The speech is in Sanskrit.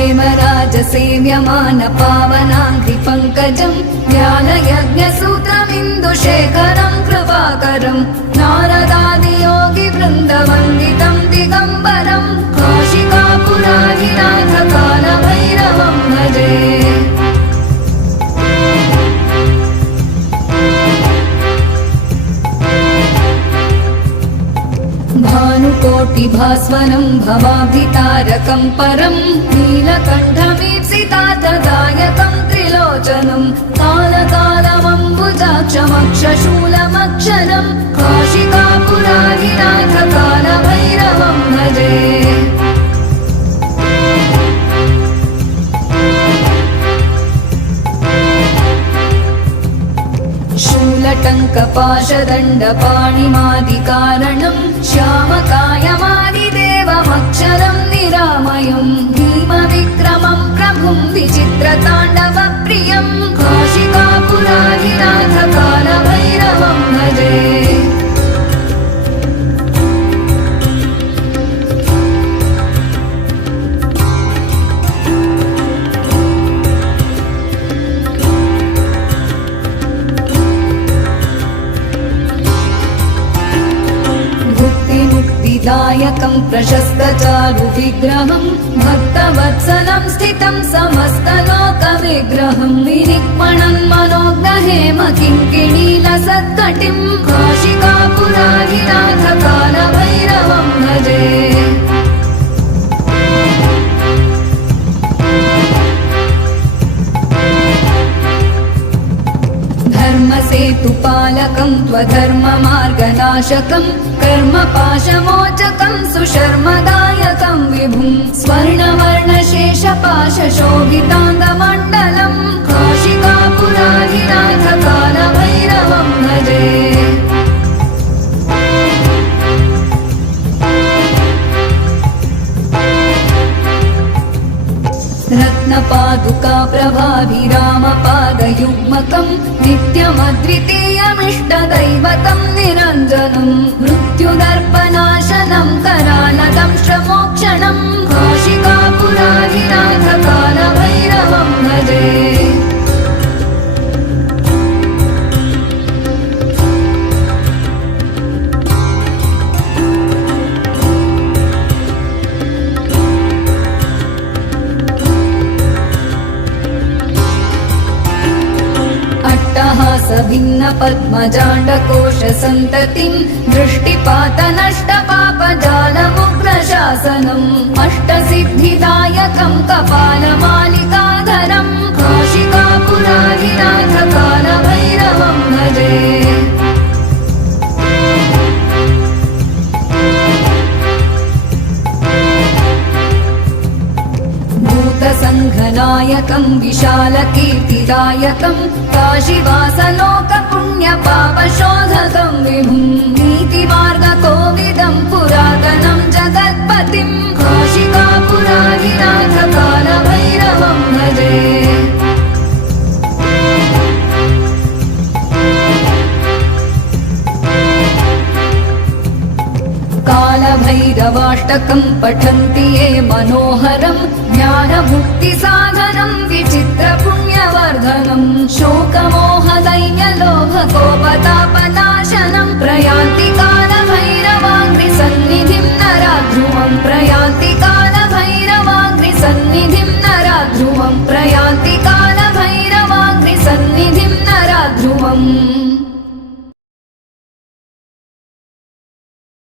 हेमराजसेव्यमान पावनाङ्घ्रिपङ्कजं ज्ञानयज्ञसूत्रमिन्दुशेखरं कृपाकरं नारदादियोगिवृन्दवन्दितं दिगम्बरं काशिकापुराधिनाथ कालभैरवं भजे। भानुकोटिभास्वनं भवाब्धितारकं परं नीलकण्ठमीप्सितार्थदायकं त्रिलोचनं कालकालमम्बुजाक्षमक्षशूलमक्षरं काशिकापुराधिनाथ कालभैरवं भजे। शूलटङ्कपाशदण्डपाणिमादिकारणं श्यामकायमादिदेवमक्षरं निरामयं भीमविक्रमं प्रभुं विचित्रताण्डवप्रियं काशिकापुराधिनाथ कालभैरवं भजे। दायकं प्रशस्तचारुविग्रहं भक्तवत्सलं स्थितं समस्तलोकविग्रहं विनिक्मणं मनोज्ञहेमकिङ्किणीलसत्कटिं काशिकापुराधिनाथ कालभैरवं भजे। धर्मसेतुपालकं त्वधर्ममार्गनाशकं कर्मपाशमोचकं सुशर्मदायकं विभुं स्वर्णवर्णशेषपाशशोभिताङ्गमण्डलं काशिकापुराधिनाथ कालभैरवं भजे। रत्नपादुका प्रभाभिरामपादयुग्मकं नित्यमद्वितीयमिष्टदैवतं निरञ्जनं मृत्युदर्पनाशनं करालदंष्ट्रमोक्षणं काशिकापुराधिनाथ कालभैरवं भजे। भिन्न पद्मजाण्डकोशसन्ततिं दृष्टिपातनष्टपापजालमुग्रशासनम् अष्टसिद्धिदायकं कपालमालिकाधरं काशिकापुराधिनाथ कालभैरवं भजे। भूतसङ्घनायकं विशालकीर्तिदायकं काशीवासलोकपुण्यपापशोधकं विभुं नीतिमार्गकोविदं पुरातनं जगत्पतिं काशिकापुराधिनाथ कालभैरवं भजे। कालभैरवाष्टकं पठन्ति ये मनोहरं ज्ञानमुक्तिसाधनं विचित्रपुण्यवर्धनं शोकमोहदैन्यलोभकोपताप